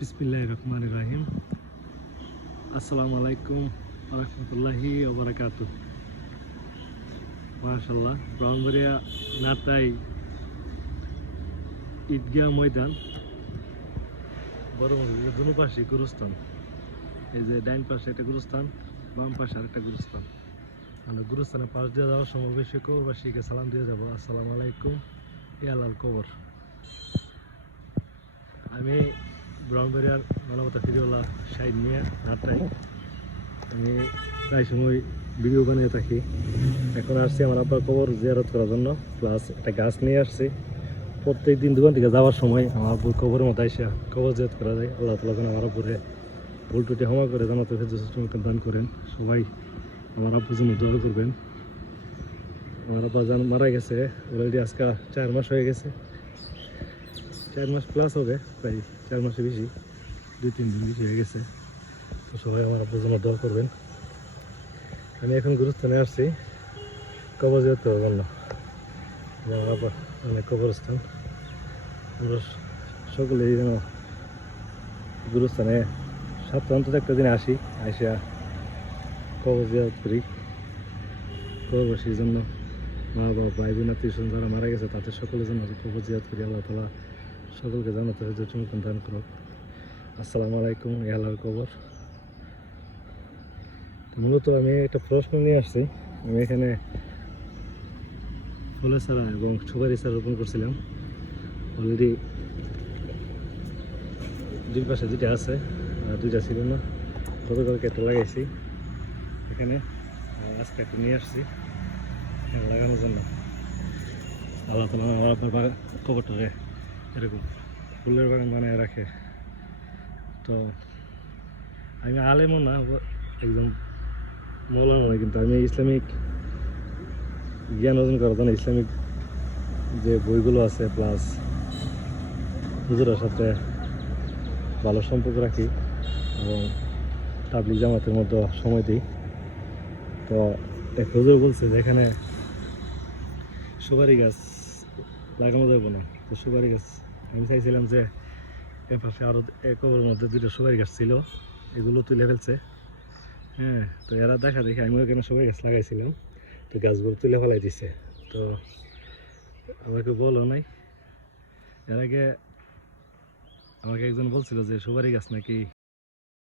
বিসমিল্লাহির রহমানির রহিম। আসসালামু আলাইকুম ওয়া রাহমাতুল্লাহি ওয়া বারাকাতুহু। মাশাআল্লাহ, ব্রাহ্মণবাড়িয়া নাটাই ঈদগাহ ময়দান, বড় মসজিদের দুনো পাশে গুরুস্থান। এই যে ডাইন পাশে একটা গুরুস্থান, বাম পাশে আরেকটা গুরুস্থান। আমরা গুরুস্থানের পাশ দিয়ে যাওয়ার সময় বেশি কবরবাসীকে সালাম দিয়ে যাবো, আসসালামু আলাইকুম ইয়ালাল কবর। আমি ব্রাহ্মণবাড়িয়ার মানবতা ফিরিওয়ালা শাহিদ মিয়া নাটাই। আমি প্রায় সময় ভিডিও বানিয়ে থাকি। এখন আসছি আমার আব্বার কবর জিয়ারত করার জন্য, প্লাস একটা গাছ নিয়ে আসছি। প্রত্যেক দিন দোকান থেকে যাওয়ার সময় আমার আব্বুর কবরের মতো এসে কবর জিয়ারত করা যায়। আল্লাহ তাআলা যেন আমার আব্বুরে ভুল ত্রুটি ক্ষমা করে জান্নাতুল ফেরদৌস দান করেন। সবাই আমার আব্বুর জন্য দোয়া করবেন। আমার আব্বা মারা গেছে অলরেডি, আজকে 4 মাস হয়ে গেছে, 4 মাস প্লাস হবে, প্রায় 4 মাসের বেশি, 2-3 দিন বেশি হয়ে গেছে। তো সবাই আমার আব্বুর জন্য দোয়া করবেন। আমি এখন গুরুস্থানে আসছি কবর জিয়ারত করার জন্য। অনেক কবরস্থান, আমরা সকলেই যেন গুরুস্থানে সপ্তাহে অন্তত একটা দিন আসি, আইসা কবর জিয়ারত করি। কবরবাসীর জন্য, মা বাবা ভাই বোন আত্মীয় স্বজন যারা মারা গেছে তাদের সকলের জন্য কবর জিয়ারত করি। আল্লাহ তাআলা সকলকে জান্নাতুল ফেরদৌস দান করুক। আসসালামু আলাইকুম ইয়ালাল কবর। মূলত আমি একটা প্রশ্ন নিয়ে আসছি। আমি এখানে ফুলের চারা এবং সুপারি চারা রোপণ করছিলাম। অলরেডি দুই পাশে দুইটা আছে, দুইটা ছিল না, গতকালকে একটা লাগাইছি এখানে। আজকে একটা নিয়ে আসছি এখানে লাগানোর জন্য। আল্লাহ তাআলা আমার আপনার কবরটারে এরকম ফুলের বাগান বানিয়ে রাখে। তো আমি আলেমও না, একদম মৌলানা না, কিন্তু আমি ইসলামিক জ্ঞান অর্জন করার জন্য ইসলামিক যে বইগুলো আছে, প্লাস হুজুরের সাথে ভালো সম্পর্ক রাখি এবং তাবলিগ জামাতের মধ্যে সময় দিই। তো এক হুজুর বলছে যে এখানে সুপারি গাছ লাগানো যাবে না। তো সুপারি গাছ আমি চাইছিলাম যে এর পাশে আরও কবরের মধ্যে 2টা সুপারি গাছ ছিল, এগুলো তুলে ফেলছে। হ্যাঁ, তো এরা দেখা দেখে আমি ওখানে সুপারি গাছ লাগাইছিলাম, তো গাছগুলো তুলে ফেলাই দিছে। তো আমাকে বলো নাই, এর আগে আমাকে একজন বলছিল যে সুপারি গাছ নাকি